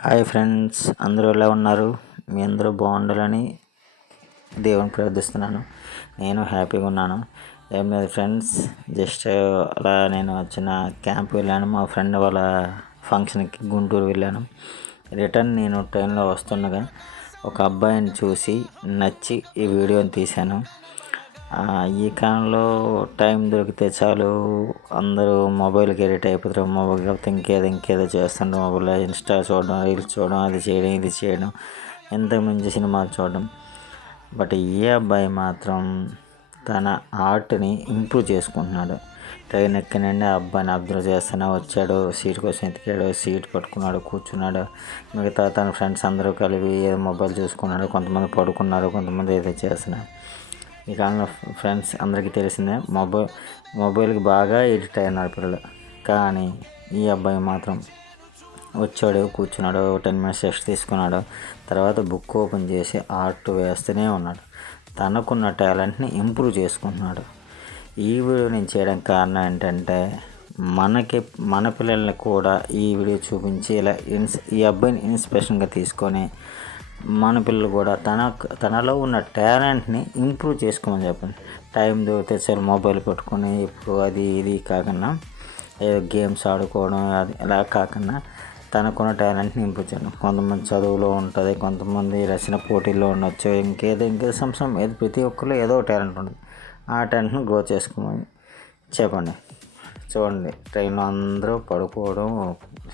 Hi friends, అందరూ ఎలా ఉన్నారు? మీ అందరూ బాగుండాలని దేవుని ప్రార్థిస్తున్నాను. నేను హ్యాపీగా ఉన్నాను. ఏం లేదు ఫ్రెండ్స్, జస్ట్ అలా నేను చిన్న క్యాంప్ వెళ్ళాను. మా ఫ్రెండ్ వాళ్ళ ఫంక్షన్కి గుంటూరు వెళ్ళాను. రిటర్న్ నేను ట్రైన్లో వస్తుండగా ఒక అబ్బాయిని చూసి నచ్చి ఈ వీడియోని తీశాను. ఈ కాలంలో టైం దొరికితే చాలు అందరూ మొబైల్కి ఎడిట్ అయిపోతారు. మొబైల్ కాకపోతే ఇంకేదో చేస్తుంటారు. మొబైల్లో ఇన్స్టా చూడడం, రీల్స్ చూడడం, అది చేయడం, ఇది చేయడం, ఎంతకు మించి సినిమాలు చూడడం. బట్ ఈ అబ్బాయి మాత్రం తన ఆర్ట్ని ఇంప్రూవ్ చేసుకుంటున్నాడు. ట్రైన్ ఎక్కనండి ఆ అబ్బాయిని అబ్జర్వ్ చేస్తూనే వచ్చాడు. సీట్ కోసం ఎతికాడు, సీట్ పట్టుకున్నాడు, కూర్చున్నాడు. మిగతా తన ఫ్రెండ్స్ అందరూ కలిపి ఏదో మొబైల్ చూసుకున్నాడు. కొంతమంది పడుకున్నారు, కొంతమంది ఏదో చేస్తున్నారు. ఈ కాలంలో ఫ్రెండ్స్ అందరికీ తెలిసిందే, మొబైల్కి బాగా ఎడిక్ట్ అయినారు పిల్లలు. కానీ ఈ అబ్బాయి మాత్రం వచ్చాడు, కూర్చున్నాడు, 10 minutes రెస్ట్ తీసుకున్నాడు. తర్వాత బుక్ ఓపెన్ చేసి ఆర్ట్ వేస్తూనే ఉన్నాడు. తనకున్న టాలెంట్ని ఇంప్రూవ్ చేసుకుంటున్నాడు. ఈ వీడియో నేను చేయడానికి కారణం ఏంటంటే, మన పిల్లల్ని కూడా ఈ వీడియో చూపించి ఇలా ఈ అబ్బాయిని ఇన్స్పిరేషన్గా తీసుకొని మన పిల్లలు కూడా తనలో ఉన్న టాలెంట్ని ఇంప్రూవ్ చేసుకోమని చెప్పండి. టైం దొరికితే సరే మొబైల్ పెట్టుకొని ఇప్పుడు అది ఇది కాకుండా ఏదో గేమ్స్ ఆడుకోవడం అది ఇలా కాకుండా తనకున్న టాలెంట్ని ఇంప్రూవ్ చేయడం. కొంతమంది చదువులో ఉంటుంది, కొంతమంది రచన పోటీల్లో ఉండొచ్చు, ఇంకేదో సంవత్సరం ఏదో ప్రతి ఒక్కరిలో ఏదో టాలెంట్ ఉంటుంది. ఆ టాలెంట్ని గ్రో చేసుకోమని చెప్పండి. చూడండి, ట్రైన్లో అందరూ పడుకోవడం,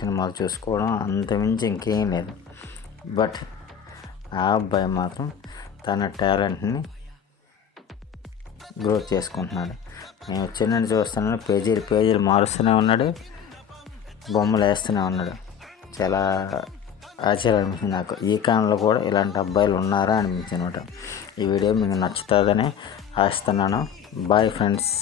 సినిమాలు చూసుకోవడం, అంతమించి ఇంకేం లేదు. బట్ ఆ అబ్బాయి మాత్రం తన టాలెంట్ని గ్రోత్ చేసుకుంటున్నాడు. నేను చిన్న చూస్తున్నాను, పేజీలు మారుస్తూనే ఉన్నాడు, బొమ్మలు వేస్తూనే ఉన్నాడు. చాలా ఆశ్చర్యం అనిపించింది నాకు. ఈ కాలంలో కూడా ఇలాంటి అబ్బాయిలు ఉన్నారా అనిపించింది అనమాట. ఈ వీడియో మీకు నచ్చుతుందని ఆశిస్తున్నాను. Bye friends.